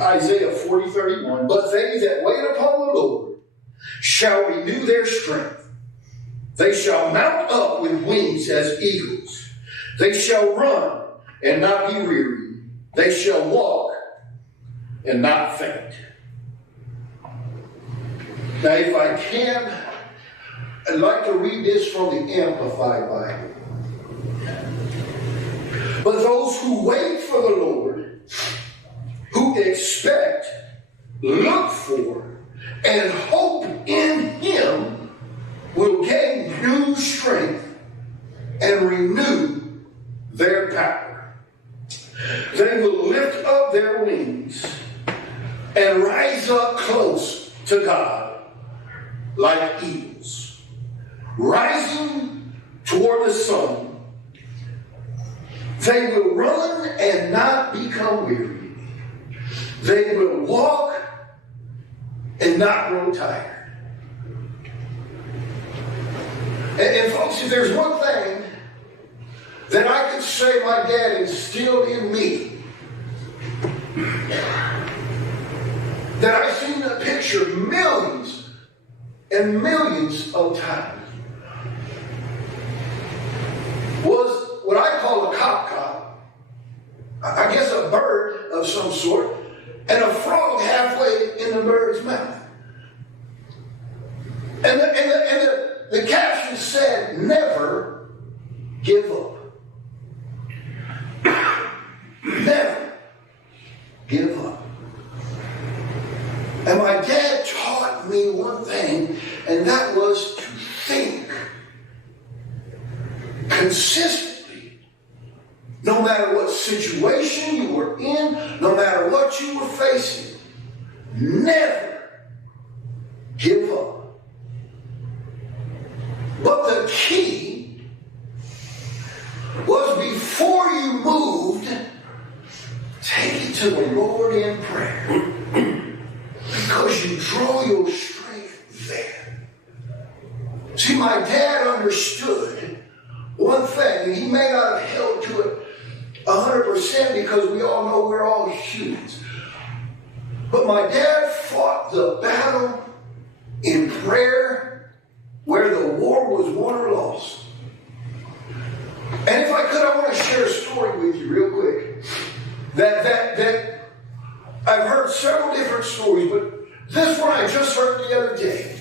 Isaiah 40:31. But they that wait upon the Lord shall renew their strength. They shall mount up with wings as eagles. They shall run and not be weary. They shall walk and not faint. Now, if I can, I'd like to read this from the Amplified Bible. But those who wait for the Lord, who expect, look for, and hope in Him, will gain new strength and renew their power. They will lift up their wings and rise up close to God like eagles, rising toward the sun. They will run and not become weary. They will walk and not grow tired. And folks, if there's one thing that I could say my dad instilled in me, that I've seen a picture millions and millions of times, was what I call a cock. I guess a bird of some sort, and a frog halfway in the bird's mouth. And the caption said, never give up. Never give up. And my dad taught me one thing, and that was to think consistently. No matter what situation you were in, no matter what you were facing, never give up. But the key was, before you moved, take it to the Lord in prayer. Because you draw your strength there. See, my dad understood one thing, and he may not have held to it 100% because we all know we're all humans. But my dad fought the battle in prayer where the war was won or lost. And if I could, I want to share a story with you real quick. That I've heard several different stories, but this one I just heard the other day.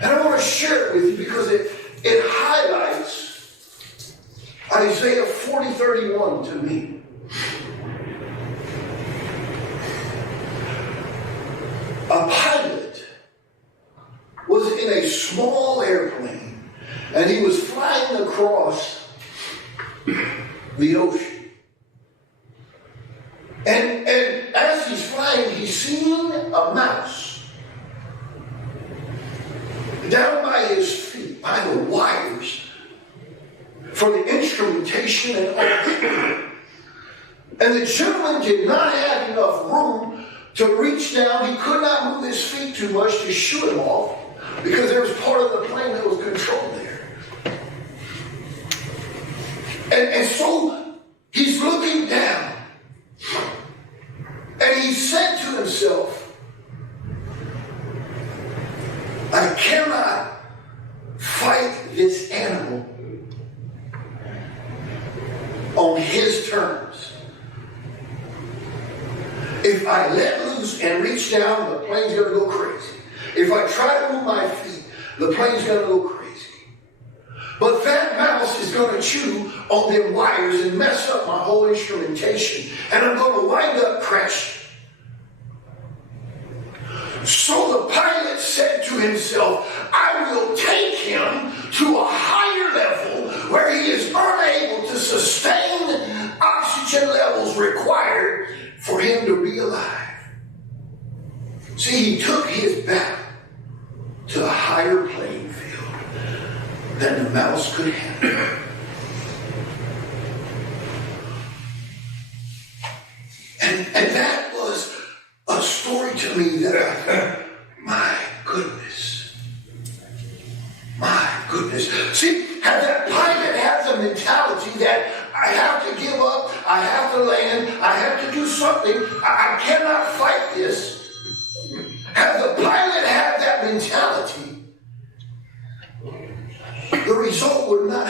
And I want to share it with you because it highlights Isaiah 40:31 to me. A pilot was in a small airplane, and he was flying across the ocean. And as he's flying, he's seeing a mouse down by his feet, by the wires for the instrumentation and all that. And the gentleman did not have enough room to reach down. He could not move his feet too much to shoot him off because there was part of the plane that was controlled there. And so he's looking down. And he said to himself, I cannot fight this animal on his terms. If I let loose and reach down, the plane's going to go crazy. If I try to move my feet, the plane's going to go crazy. But that mouse is going to chew on them wires and mess up my whole instrumentation. And I'm going to wind up crashing. So the pilot said to himself, I will take him to a higher level where he is unable to sustain oxygen levels required for him to be alive. See, he took his battle to a higher playing field than the mouse could handle. And that was a story to me that I thought, my goodness. See, had that pilot had the mentality that I have to give up, I have to land, I have to do something, I cannot fight this.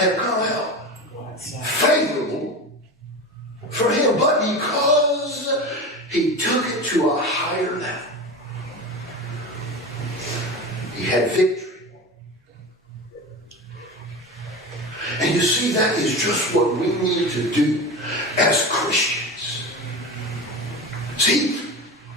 have come out favorable for him, but because he took it to a higher level, he had victory. And you see, that is just what we need to do as Christians. See,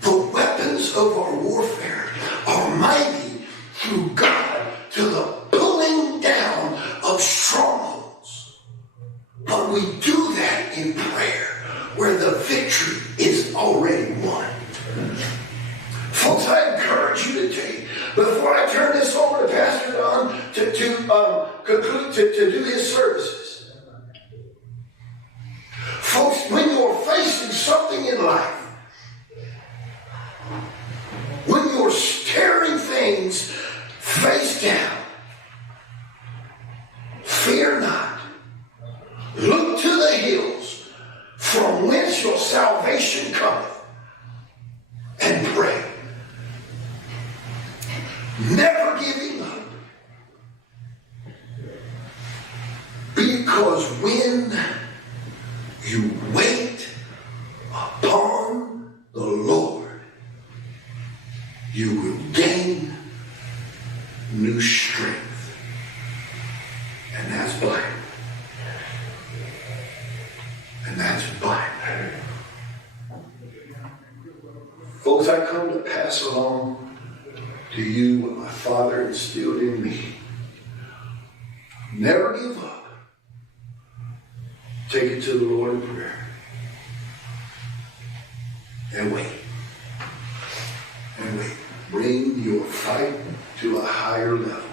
the weapons of our warfare are mighty through God to the pulling down of strongholds. But we do that in prayer, where the victory is already won. Folks, I encourage you today, before I turn this over to Pastor Don to conclude to do his services. Folks, when you're facing something in life, when you're staring things face down, fear not. Look to the hills from whence your salvation cometh, and pray. Never giving up. Because when you wait upon the Lord, you will gain new strength. And that's Bible. And that's Bible. Folks, I come to pass along to you what my Father instilled in me. Never give up. Take it to the Lord in prayer. And wait. And wait. Bring your fight to a higher level.